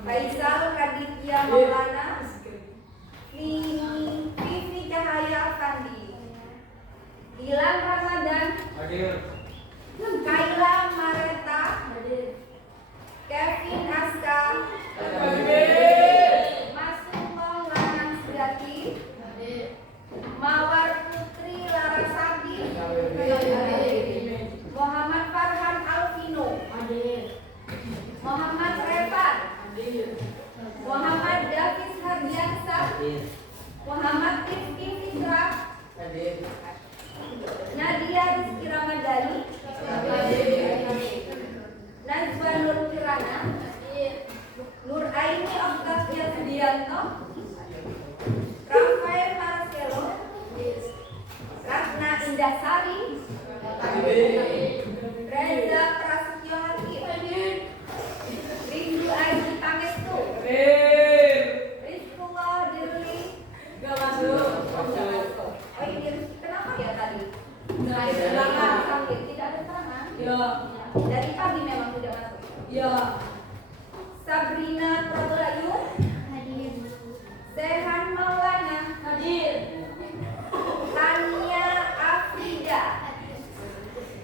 Faisal Raditya Maulana, Vivi Cahaya Fandi, Gilang Ramadan, Kaila Mareta, Kevin Aska, Masumah Lanang Sugati, Mawar Putri Larasati, Muhammad Farhan Alvino, Muhammad Revan, Muhammad Davis Hardiansa, Muhammad Rifki Fitra, Nadia Rizky Ramadhani, Najwa Nur Kirana, Nur Aini Octavia Sudianto, Rafael Marcelo, Ratna Indasari, Reza Prasetyo Hakim, Rindu Aji Pangestu, Rizkullah Dirli, gak masuk. Oh ini Rizky kenapa ya tadi? Dari belakang sakit, tidak ada serangan. Ya. Dari pagi memang tidak masuk. Ya. Sabrina Prabolayu, hadir. Sehan Maulana, hadir. Tania Afrida,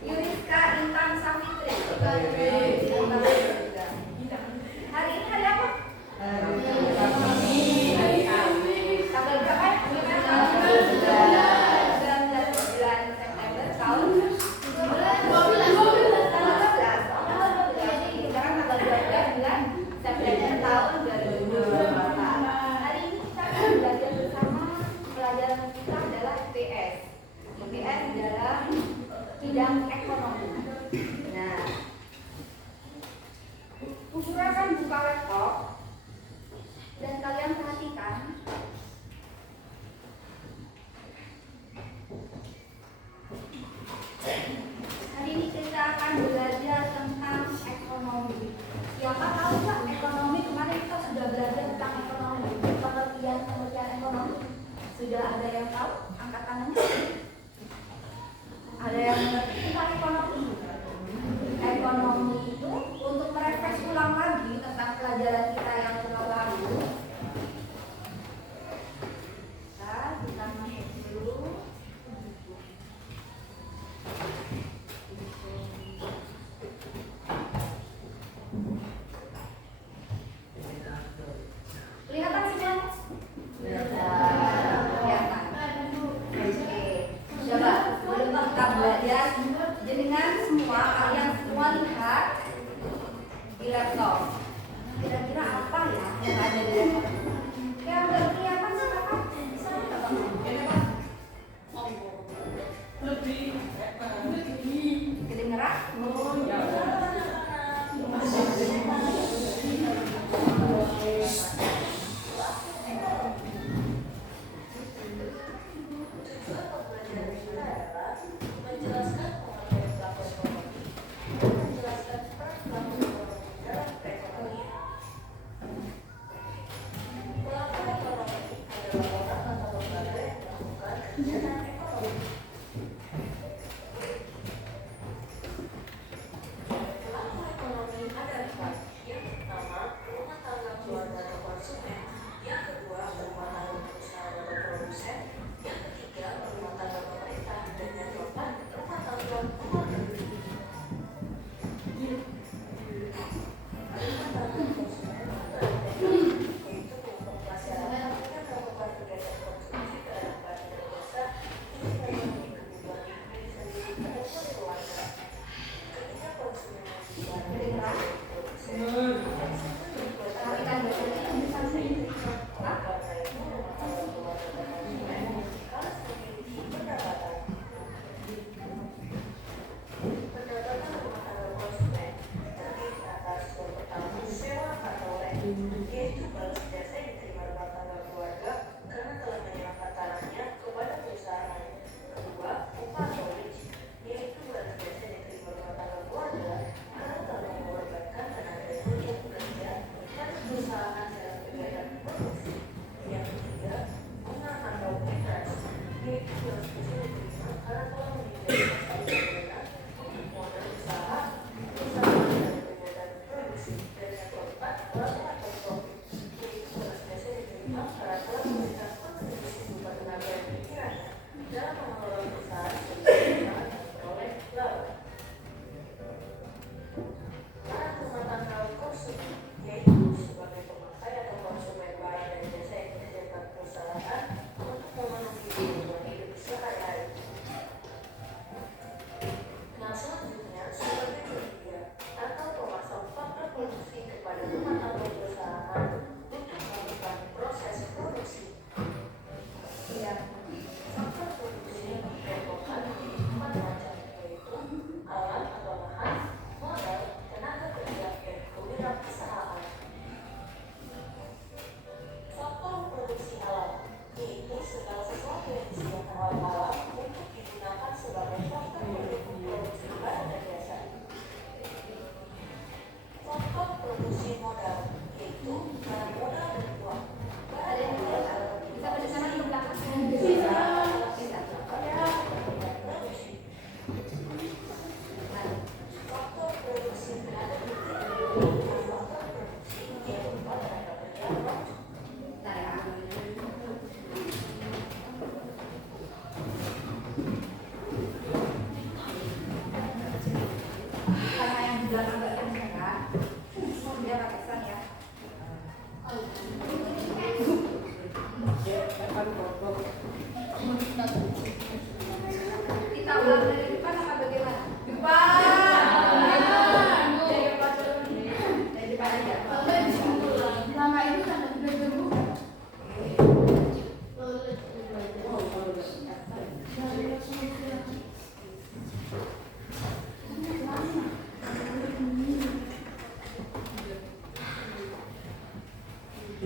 Yuriska Intan Safitri. Hari ini hari apa? Tanggal berapa? 19 bulan September tahun 2012. Sekarang tanggal 12 bulan September tahun 2024. Hari ini kita akan belajar bersama. Pelajaran kita adalah IPS. IPS adalah bidang ekonomi. Nah, silakan buka laptop dan kalian perhatikan. Hari ini kita akan belajar tentang ekonomi. Siapa tahu nggak ekonomi? Kemarin kita sudah belajar tentang ekonomi, pengertian ekonomi. Sudah ada yang tahu? Angkat tangannya. Ada yang mengerti tentang ekonomi? Ekonomi itu untuk merefresh ulang lagi tentang pelajaran kita yang lalu. Nah, kita masuk dulu. Kelihatan semuanya? Kelihatan. Oke. Coba sebelum kita belajar dengan semua kalian semua lihat di laptop. Kira-kira apa ya yang ada di laptop? Yang udah kelihatan silakan. Kedengeran?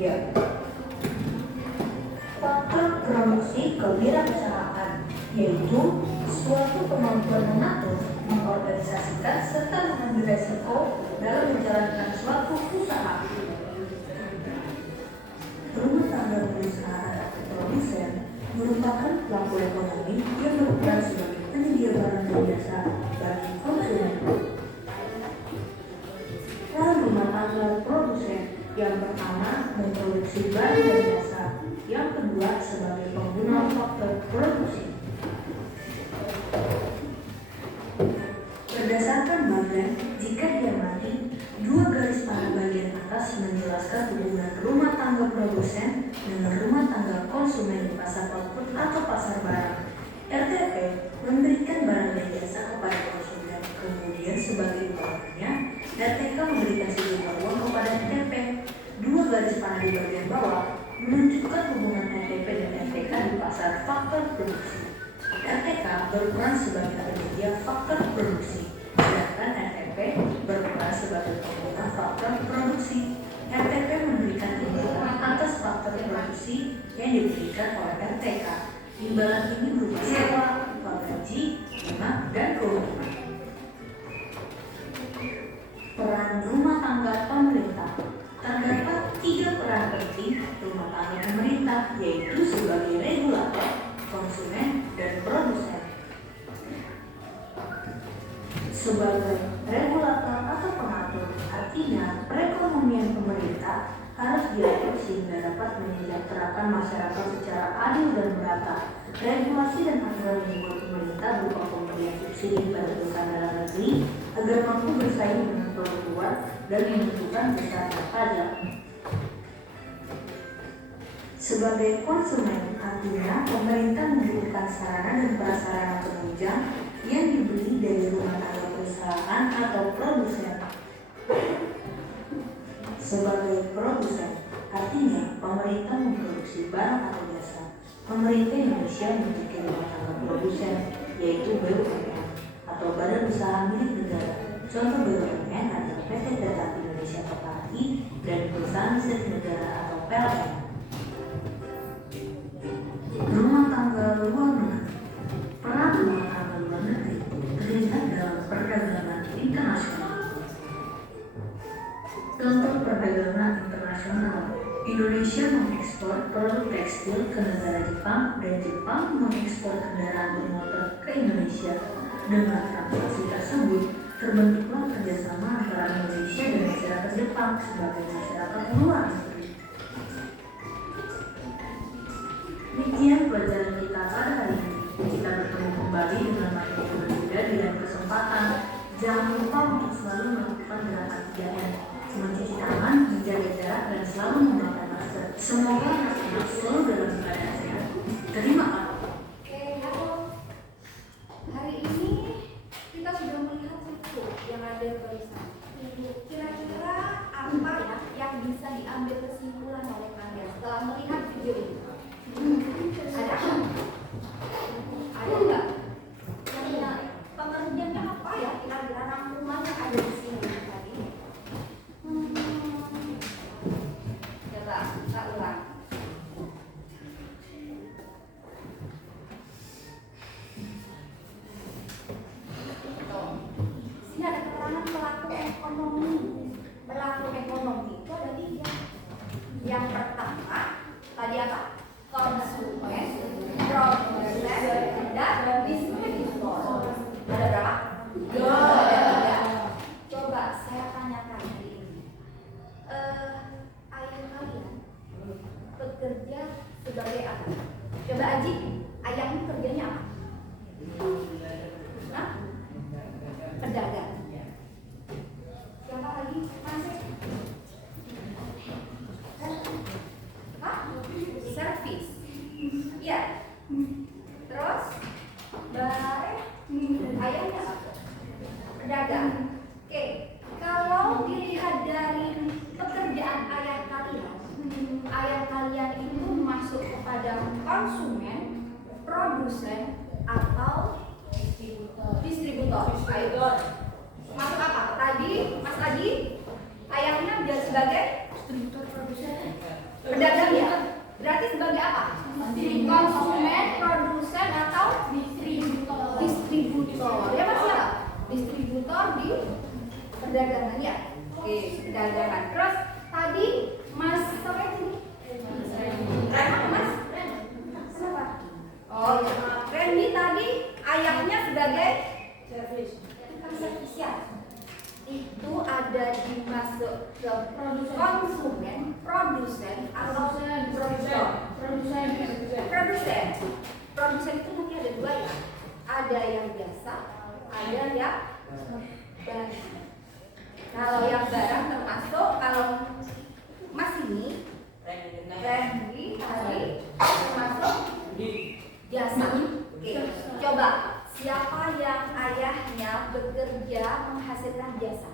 Ya. Faktor produksi kewirausahaan, yaitu suatu kemampuan mengatur, mengorganisasikan, serta mengambil resiko dalam menjalankan suatu usaha. Rumah tangga perusahaan atau produsen merupakan pelaku ekonomi yang berperan sebagai penyedia barang dan jasa bagi konsumen. Peran rumah tangga produsen yang pertama memproduksi barang dan jasa, yang kedua sebagai pengguna faktor produksi. Berdasarkan Marden, jika diamati, 2 garis panah bagian atas menjelaskan hubungan rumah tangga produsen dengan rumah tangga konsumen di pasar output atau pasar barang. RTP memberikan barang dan jasa kepada konsumen, kemudian sebagai imbalannya, RTK memberikan sejumlah uang kepada RTP. 2 garis panah di bagian bawah menunjukkan hubungan RTP dan RTK di pasar faktor produksi. RTK berperan sebagai penyedia faktor produksi, sedangkan RTP berperan sebagai pengguna faktor produksi. RTP memberikan imbalan atas faktor produksi yang diberikan oleh RTK. Imbalan ini berupa sewa, upah gaji, bunga, dan keuntungan. Peran rumah tangga pemerintah. Terdapat 3 peran penting rumah tangga pemerintah, yaitu sebagai regulator, konsumen, dan produsen. Sebagai regulator atau pengatur, artinya perekonomian pemerintah harus diatur sehingga dapat menyejahterakan masyarakat secara adil dan merata. Regulasi dan aturan yang dibuat pemerintah berupa pemberian subsidi pada perusahaan dalam negeri agar mampu bersaing dengan produk luar dan menentukan besaran pajak. Sebagai konsumen, artinya pemerintah membutuhkan sarana dan prasarana penunjang yang dibeli dari rumah tangga perusahaan atau produsen. Sebagai produsen, artinya pemerintah memproduksi barang atau jasa. Pemerintah Indonesia memiliki rumah tangga produsen, yaitu BUMN atau Badan Usaha Milik Negara. Contoh BUMN adalah PT Kereta Api Indonesia (KAI) dan Perusahaan Listrik Negara atau PLN. Rumah tangga luar negeri. Peran rumah tangga luar negeri terlihat dalam perdagangan internasional. Contoh perdagangan internasional: Indonesia mengekspor produk tekstil ke negara Jepang dan Jepang mengekspor kendaraan bermotor ke Indonesia. Dengan transaksi tersebut, terbentuklah kerjasama antara Indonesia dan masyarakat Jepang sebagai masyarakat luar negeri. Demikian pelajaran kita pada hari ini. Kita bertemu kembali dengan materi berbeda di lain kesempatan. Jangan lupa untuk selalu melakukan gerakan 3M, mencuci tangan, menjaga jarak, dan selalu menggunakan masker. Semoga anak-anak selalu dalam keadaan sehat. Terima kasih. Oke, halo. Hari ini kita sudah melihat buku yang ada tulisan. Kira-kira apa ya yang bisa diambil kesimpulan oleh kalian setelah melihat video ini? Ada apa? Ada nggak? Pengertiannya apa ya? Kira-kira rangkuman yang ada di sini tadi. Coba kita ulang. Sini ada keterangan pelaku ekonomi. Pelaku ekonomi itu ada 3. Yang pertama tadi apa? Konsumen, produsen, dan distributor. Ada berapa? 2. Coba saya tanyakan ini. Ayah kalian bekerja sebagai apa? Coba Aji, ayahmu kerjanya apa? Hah? Pedagang. Siapa lagi? Masih? Hah? Servis. Iya. Terus ayahnya apa? Pedagang. Oke. Kalau dilihat dari pekerjaan ayah kalian itu masuk kepada konsumen, produsen, atau distributor. Ayo. Masuk apa? Tadi Mas Adi ayahnya dia sebagai Pedagang ya? Berarti sebagai apa? Konsumen, produsen, atau distributor. Ya Mas ya? Distributor di perdagangan ya? Oke, perdagangan. Terus tadi Mas Randy. Mas? Kenapa? Oh, Randy tadi ayahnya sebagai service. Itu ada dimasuk ke konsumen, produsen, atau produsen. Produsen itu nanti ada dua ya. Ada yang biasa, ada yang barang. Kalau yang barang termasuk kalau Mas ini Randy tadi termasuk jasa. Oke, coba siapa yang ayahnya bekerja menghasilkan jasa?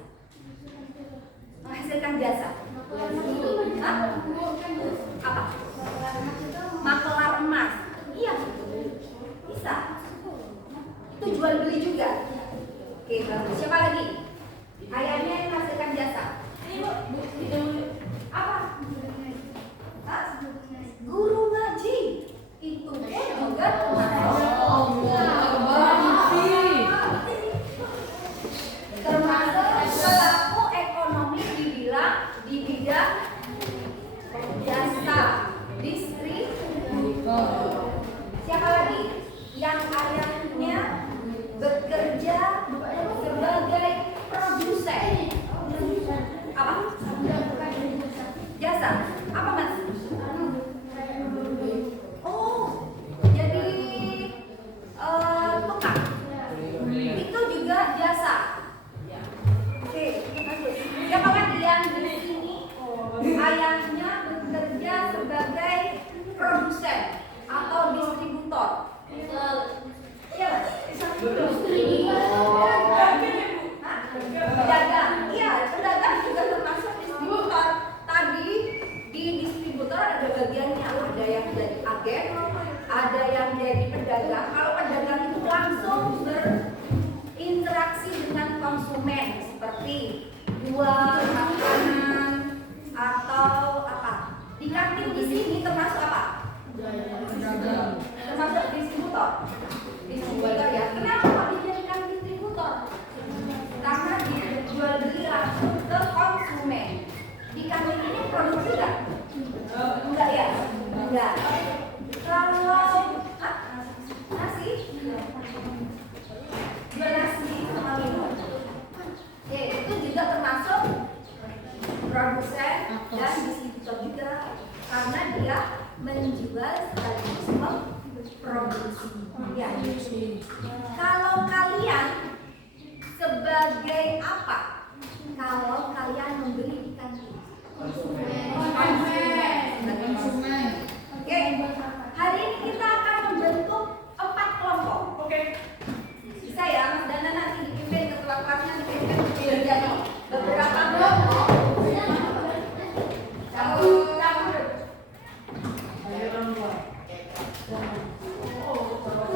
Menghasilkan jasa? Hah? Apa? Makelar emas. Iya, bisa. Itu jual beli juga. Oke, bagus. Siapa lagi? Ayahnya yang menghasilkan jasa. Ini Bu. Apa? Hah? Guru ngaji. Itu juga termasuk pelaku ekonomi di bidang jasa distributor. Siapa lagi yang ayahnya bekerja sebagai produsen? Apa? Jasa. Apa Mas? Oh, jadi tukang. Itu juga jasa. Oke, bagus. Siapa lagi yang di sini ayahnya bekerja sebagai produsen atau distributor? Iya, pedagang. Iya, pedagang juga termasuk distributor. Tadi di distributor ada bagiannya, ada yang jadi agen, ada yang jadi pedagang. Kalau pedagang itu langsung berinteraksi dengan konsumen seperti jual makanan atau apa. Di kantin di sini termasuk apa? Termasuk distributor. Distributor ya. Kenapa kok dijadikan distributor? Karena dia jual beli langsung ke konsumen. Di kantin ini produksi enggak? Enggak ya? Enggak. Kalau nasi? Jual nasi sama minum. Oke, itu juga termasuk produsen dan distributor juga karena dia menjual sekaligus memproduksi. Ya. Kalau kalian sebagai apa? Kalau kalian membeli di kantin? Konsumen. Oke. Hari ini kita akan membentuk 4 kelompok. Oke. Bisa ya, Mas Dana nanti dipimpin ketua kelasnya dipimpin jadi beberapa kelompok.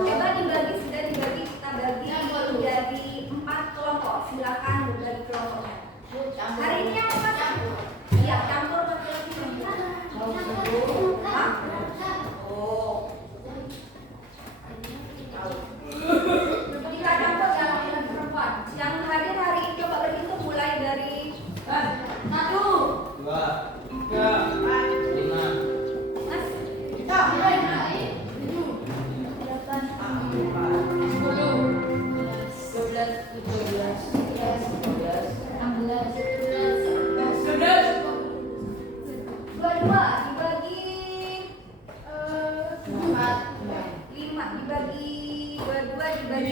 Coba dibagi, sudah dibagi, kita bagi menjadi 4 kelompok. Silakan berbagi kelompoknya. Hari ini yang apa? Iya, campur laki-laki. Hah? Oh. Kita campur ya laki-laki perempuan. Yang hadir hari ini coba berhitung mulai dari 1, 2, 3, 4, 5. Mas, kita mulai naik.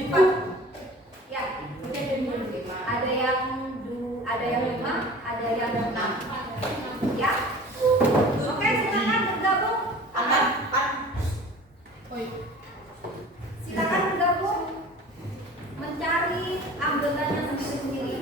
4. Ya. Ada yang 5, ada yang 6. Ya. Oke, silakan bergabung. Silakan bergabung mencari anggotanya sendiri-sendiri.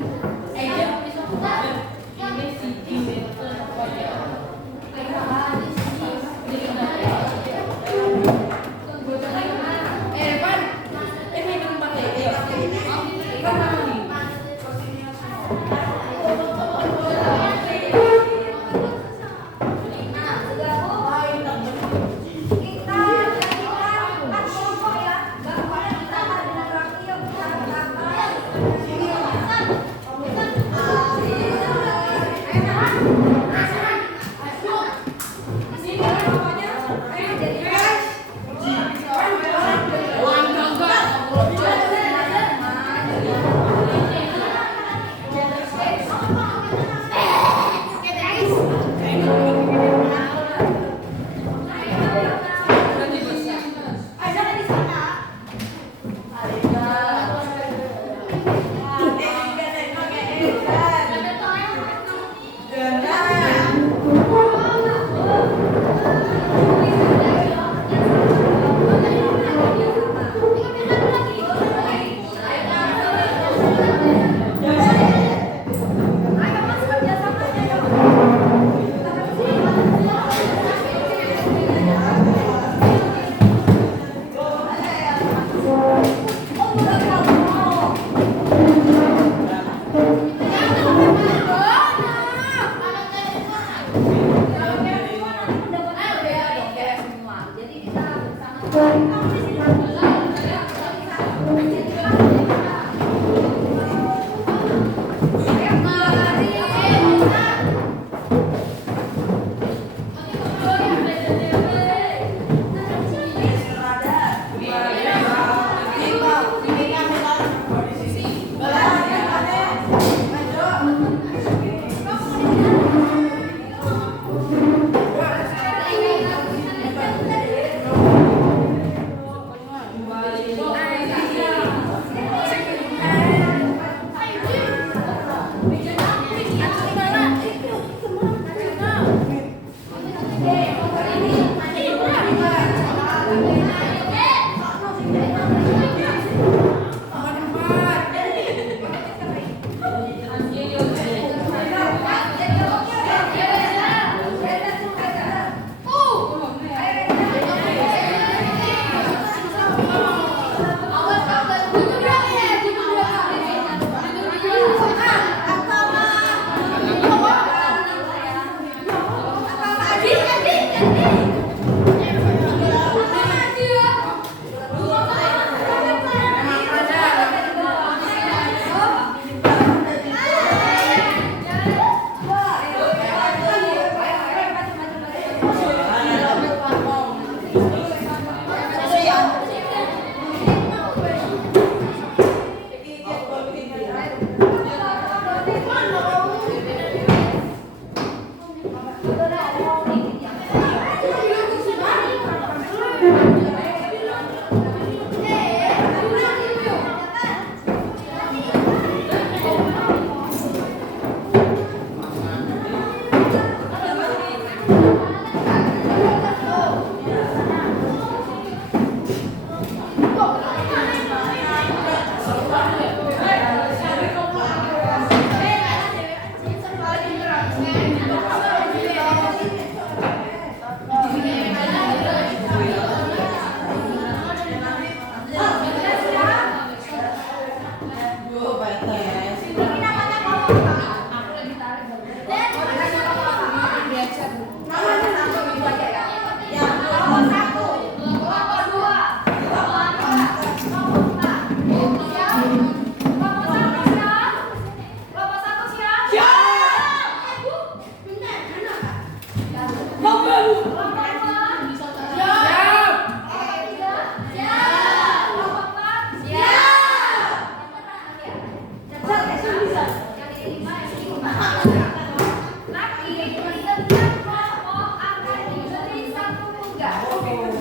Tapi setiap kelompok akan diberi satu tugas.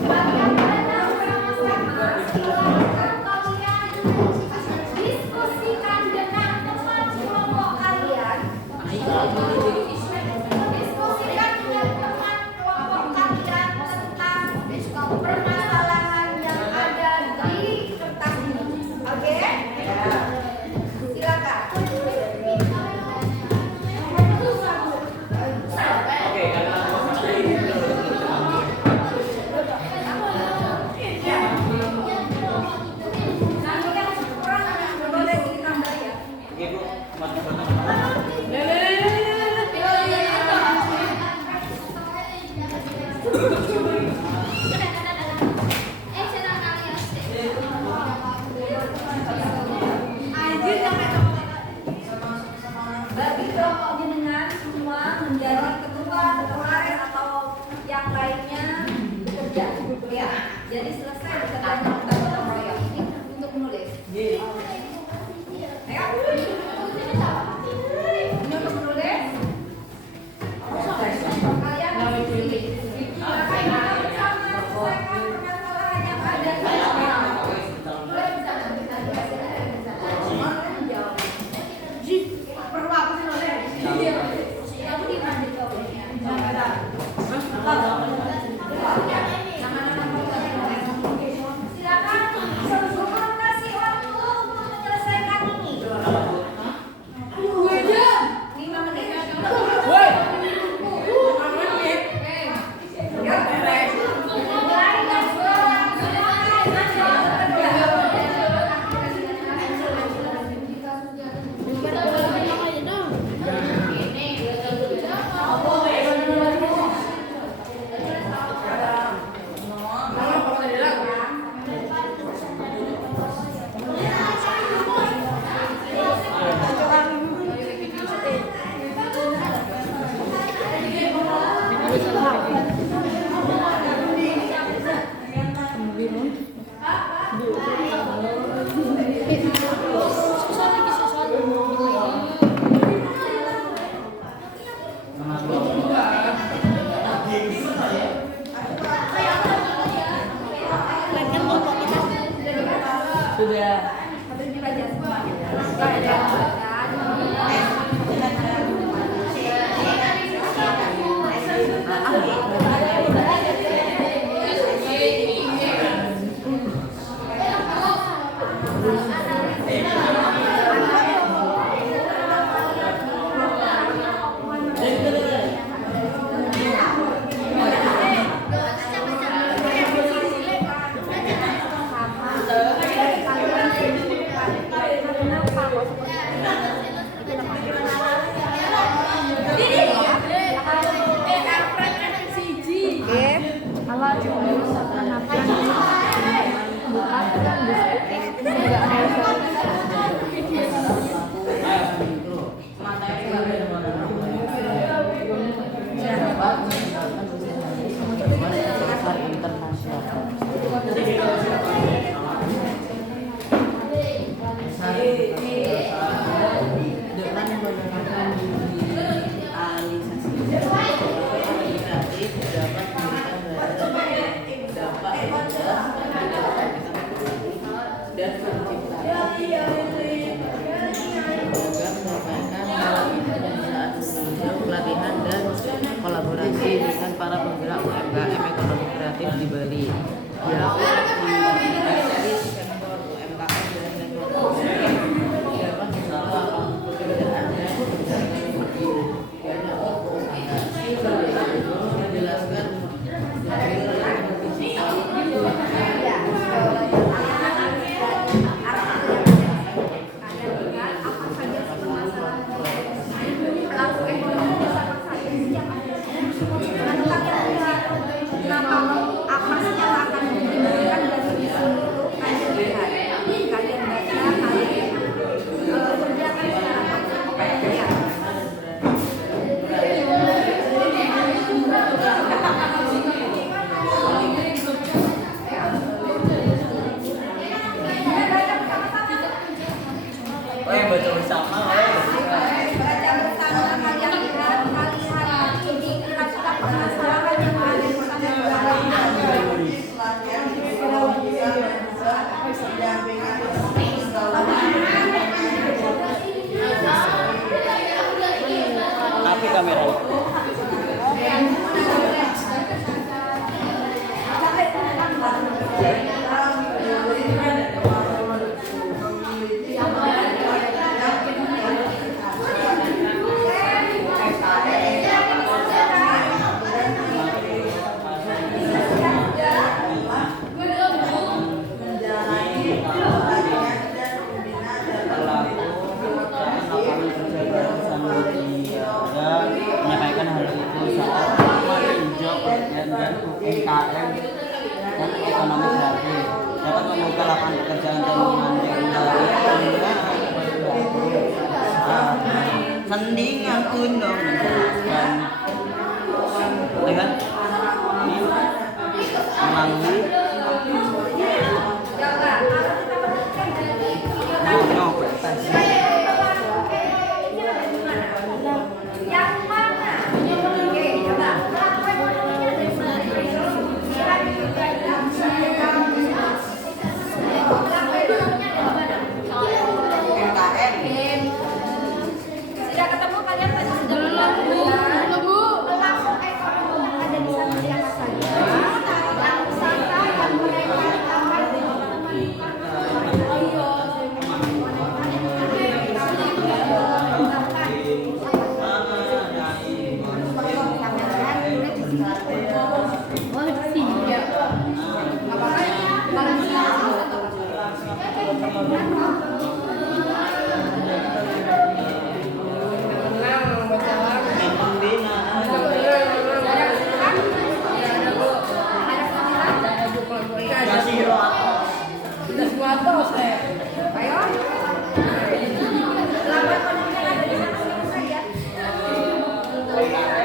Bagian mana bersama-sama silakan kalian diskusikan dengan teman kelompok kalian. Diskusikan dengan teman kelompok kalian tentang permasalahan yang ada di kertas ini. Oke? Silakan. Nanti yang kurang boleh ditambah ya. Bagi kelompok jenengan semua menjadi ketua, sekretaris atau yang lainnya bekerja. Ya, jadi selesai bekerjanya kita gotong royong. Ini untuk menulis. Ayo. Ini untuk menulis. Kalian pilih. Silakan bersama selesaikan permasalahan yang ada di perlu apa sih Noleh? Kamu di mana kau ini? Silakan sebelum kasih waktu untuk menyelesaikan ini. 5 menit. Woi. 5 menit. Ya, mulai dan Sudah. habis dibaca semua. Pelatihan dan kolaborasi dengan para penggerak UMKM ekonomi kreatif di Bali. Di sektor UMKM dan sektor dapat disampaikan perbedaan dan menjelaskan Apa sih yang akan diberikan kamera. Menyampaikan hal itu saat meninjau dan UMKM dan ekonomi kreatif dapat membuka lapangan pekerjaan dan mengandung sendingan undang menjelaskan dengan melalui Sudah ketemu kalian pasti sudah belum Bu? Pelaku ekonomi yang ada di sana siapa saja? Yang usaha yang mereka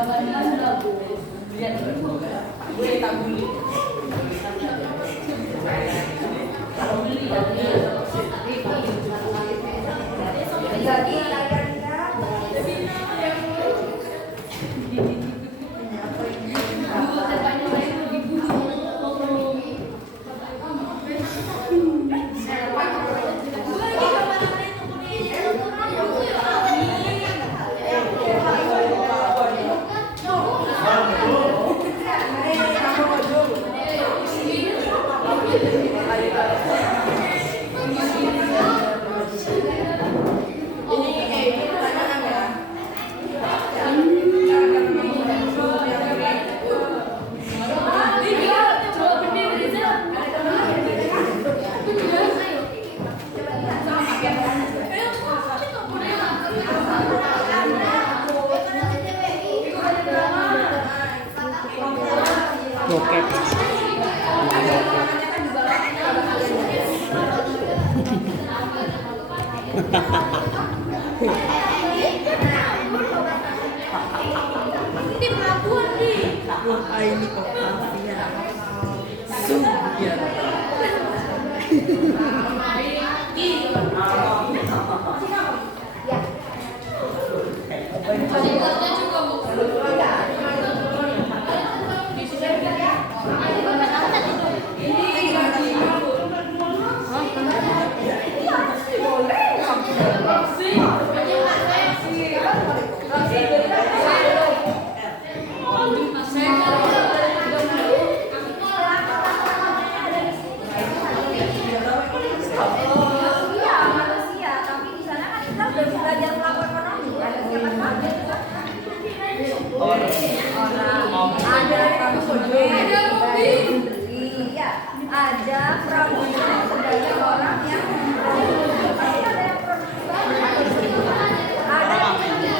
Jawabannya kan bagus. Lihat gue tak beli. Kalau beli ya Jadi bokep. ini pelabuhan nih. Wah, ini kok mafia. Sumpah. Iya, manusia, tapi di sana kan kita udah belajar pelaku ekonomi. Ada siapa saja? Ada iya, ada produsen sebagai orang yang pasti ada yang produksi ada yang orang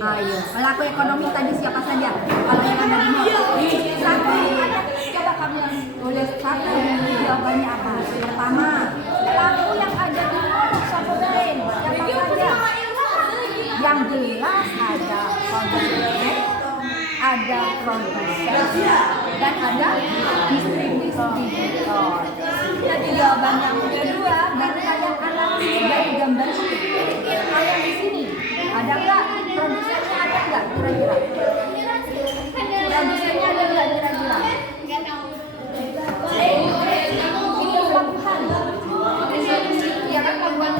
Ayo, pelaku ekonomi tadi siapa saja? Kalau yang ada di mall. Satu, coba kamu yang tulis satu. Jawabannya apa? Pertama, pelaku yang ada di mall siapa lain? Siapa saja? Yang jelas ada konsumen, ada produsen, dan ada distributor. Jadi jawaban yang kedua, dari kalian analisis dari gambar ini. Kalian di sini ada nggak produsennya, ada nggak kira-kira? Produsennya ada nggak kira-kira? Itu pelabuhan. Iya kan pelabuhan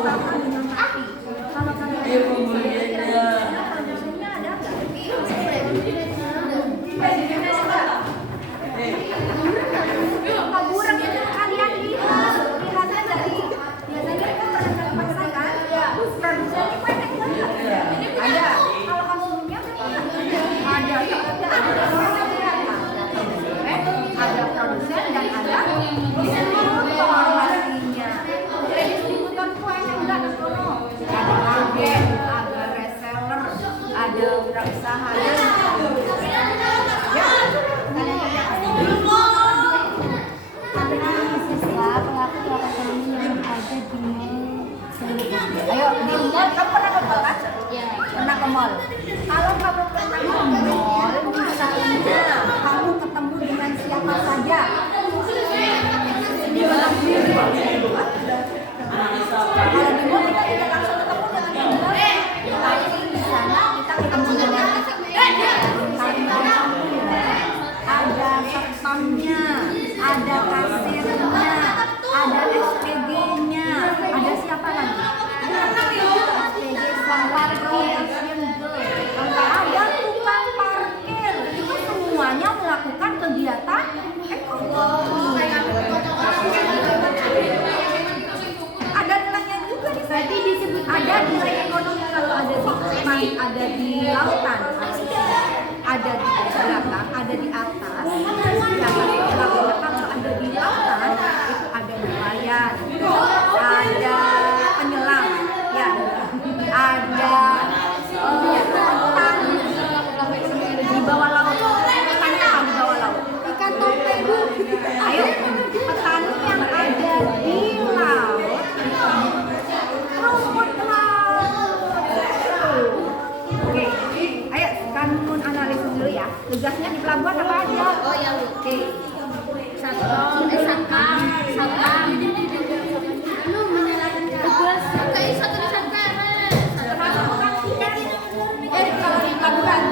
pertama dengan api. Kalau kalian Iya, pembeliannya. produsennya ada nggak? Presidennya siapa? Kuburan itu kalian lihatnya dari biasanya kan pernah pasar kan? Produsennya banyak banget. Ada. Kalau konsumennya ada produsen dan ada distributor pastinya. Distributor itu hanya enggak ada sono. Ada agen, ada reseller, ada wirausaha. Ayo di mall, kamu pernah ke mall kan? Iya. Pernah ke mall. Kalau kamu pernah ke mall, misalnya kamu ketemu dengan siapa saja. Kalau di mall kita tidak langsung ketemu dengan penjual, tapi di sana kita ketemu dengan ada satpamnya, ada kasirnya, ada SPG-nya, ada siapa lagi? SPG parkir, ada tukang parkir. Itu semuanya melakukan kegiatan ekonomi. Ada nilainya juga di sana. Ada nilai ekonomi kalau ada di lautan, ada di belakang, ada di atas. Kalau ada di lautan itu ada nelayan, ada penyelam, ya, ada petani di bawah laut. Petani apa di bawah laut? Ikan torpedo. Ayo, petani yang ada di laut, rumput laut. Oke, ayo kamu analisis dulu ya. Tugasnya di pelabuhan apa aja? Oh ya, oke. Satpam. Tugas kayak satu di satpam. Kalau di pelabuhan.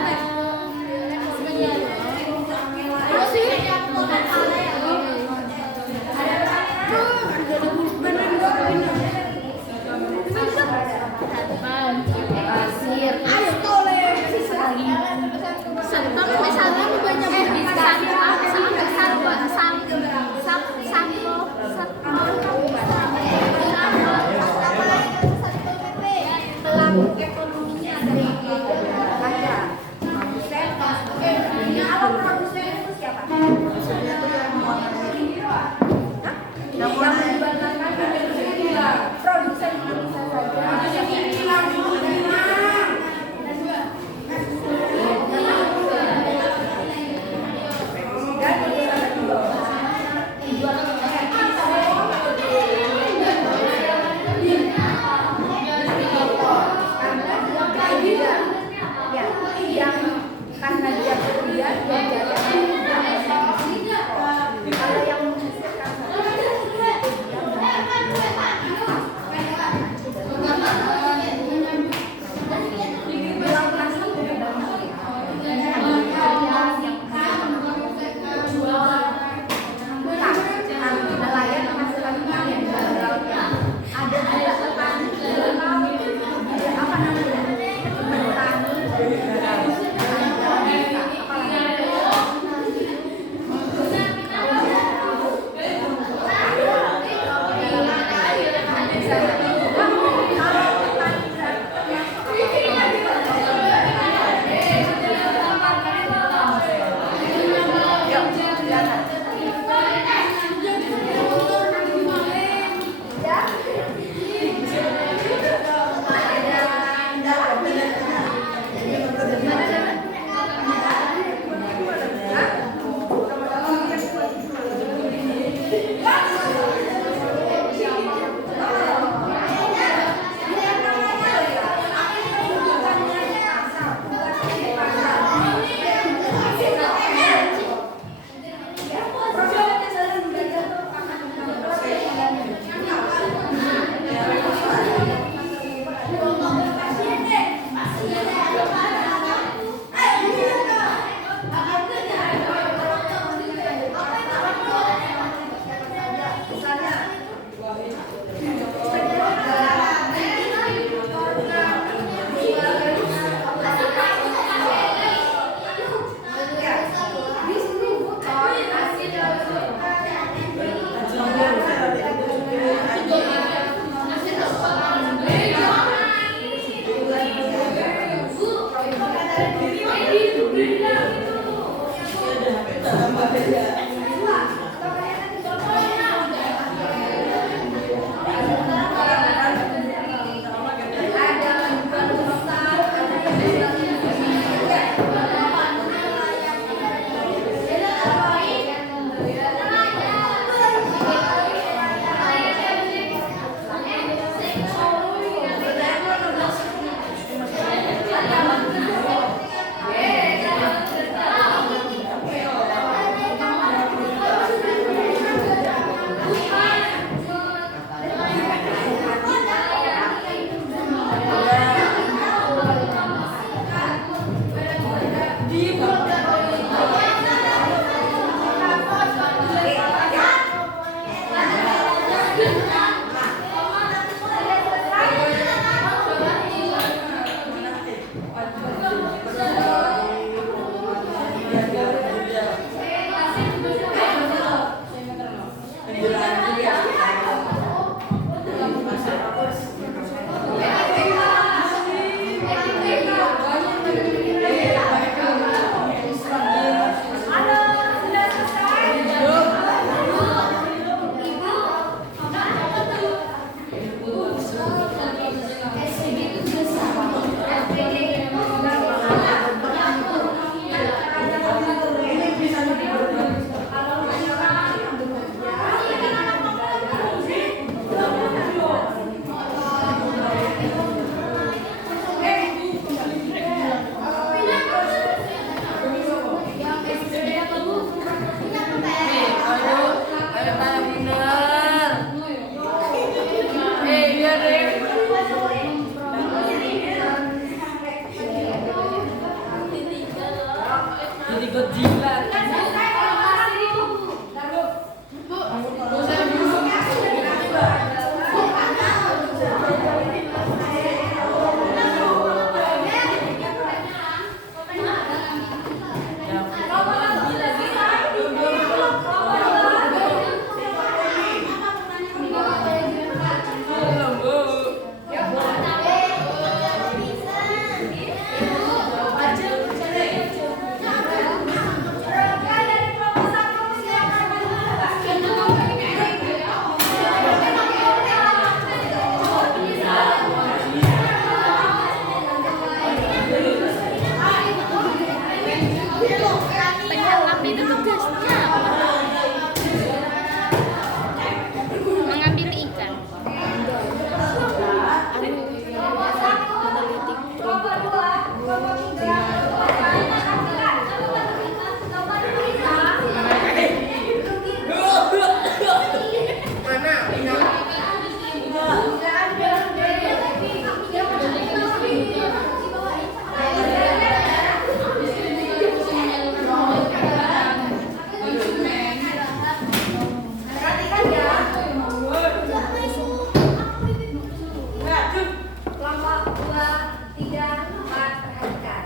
Kelompok 2, 3, 4 perhatikan.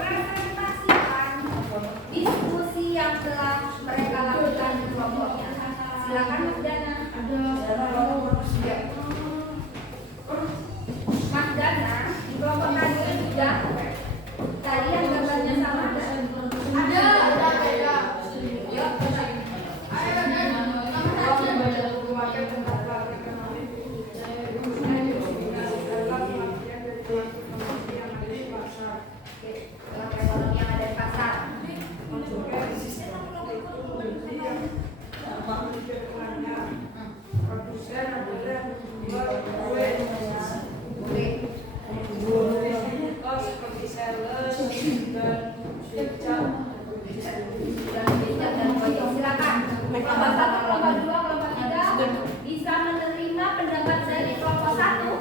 Presentasikan diskusi yang telah mereka lakukan di kelompoknya. Silakan Mas Dana. Mas Dana, di kelompok tadi sudah. Tadi yang gambarnya sama ada? Ada. Yuk, ekonomi yang ada di pasar. Silakan. Kelompok 1, kelompok 2, kelompok 3 bisa menerima pendapat dari kelompok 1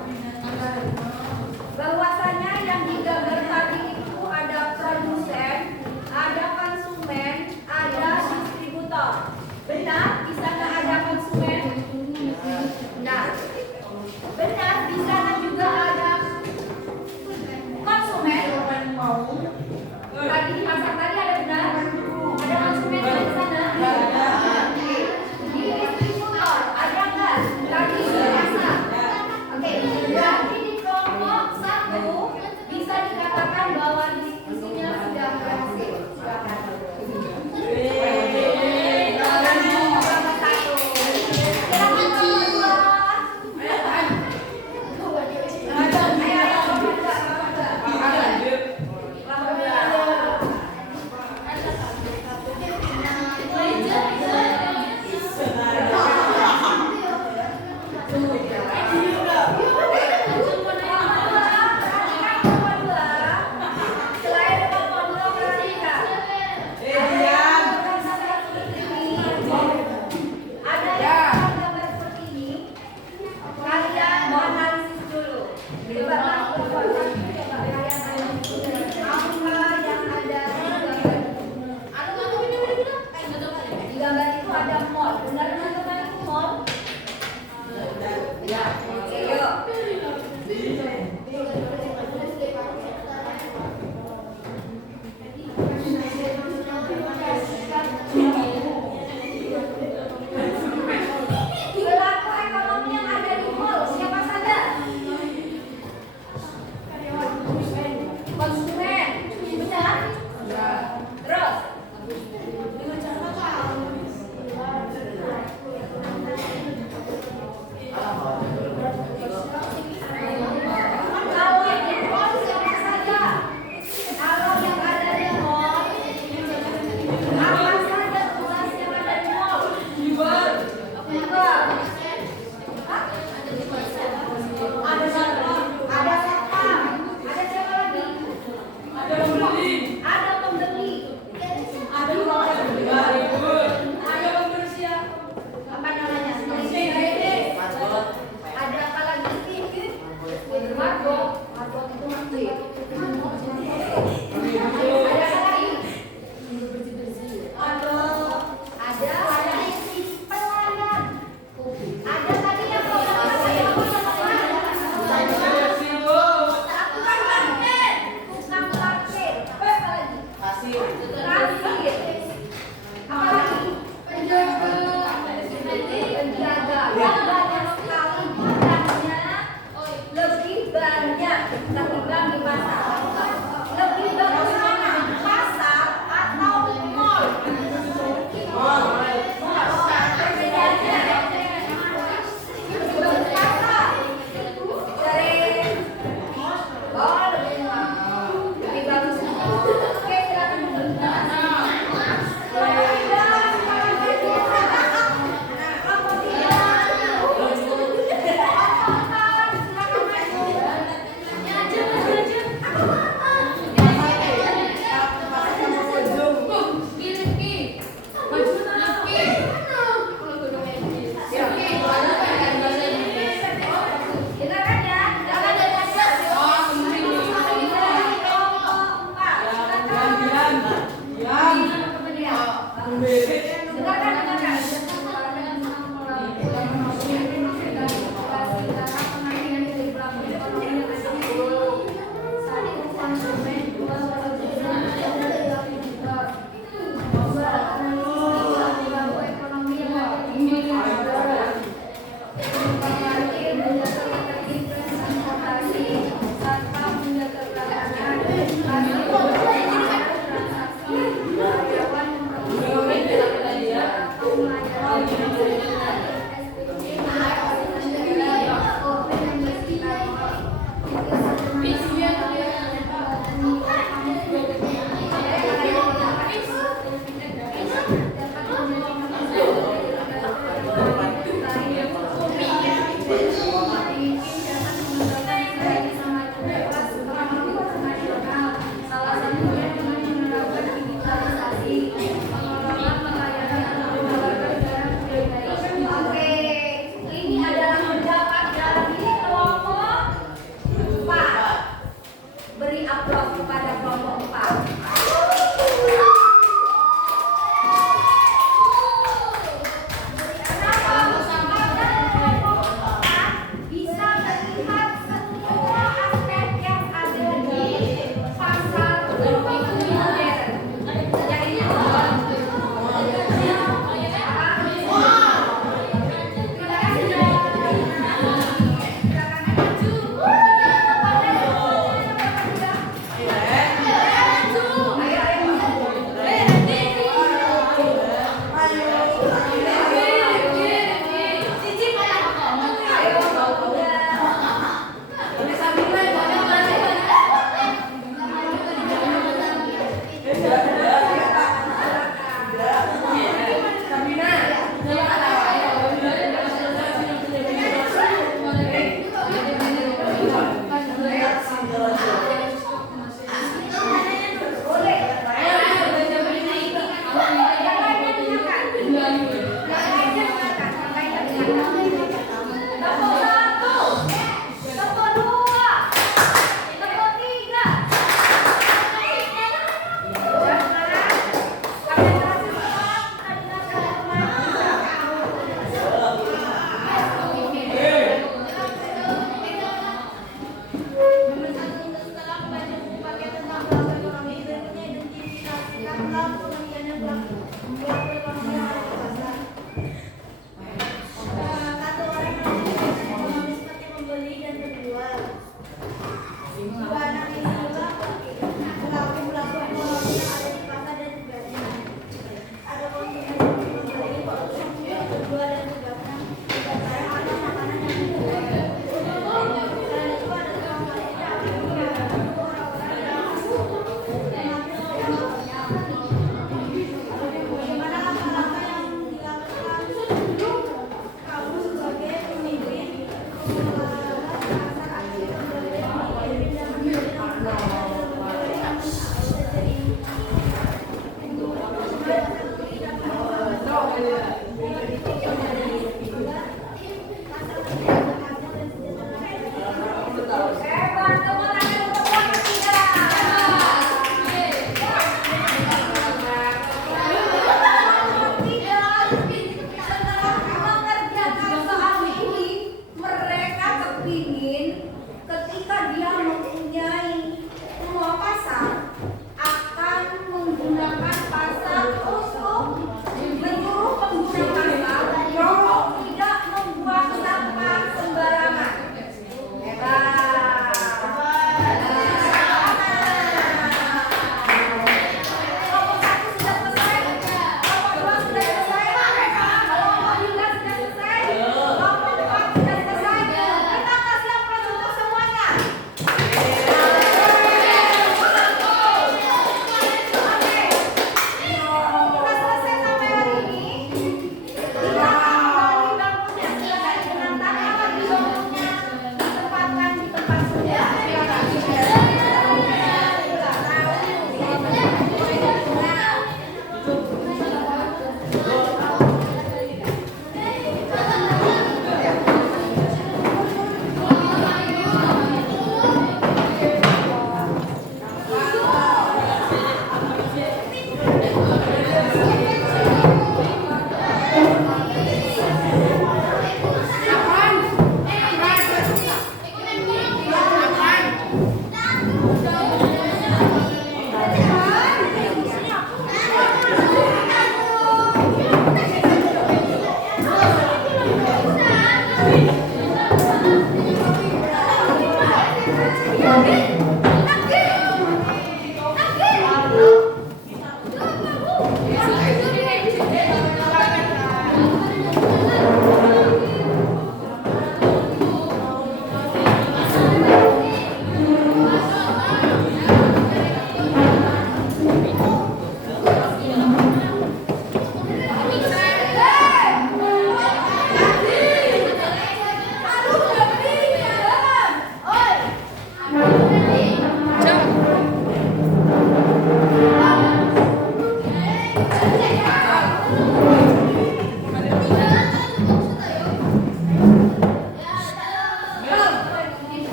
bahwasanya yang digambar tadi itu ada produsen, ada konsumen, ada distributor. Benar? Di sana ada konsumen? Benar. Benar, di sana juga ada konsumen. Tadi di pasar tadi ada benar? Ada konsumen di sana? Oke. Di distributor ada nggak? Tadi di pasar. Oke. Berarti di kelompok 1 bisa dikatakan bahwa diskusinya sudah berhasil. Silakan.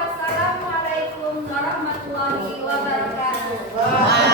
Wassalamualaikum warahmatullahi warahmatullahi wabarakatuh.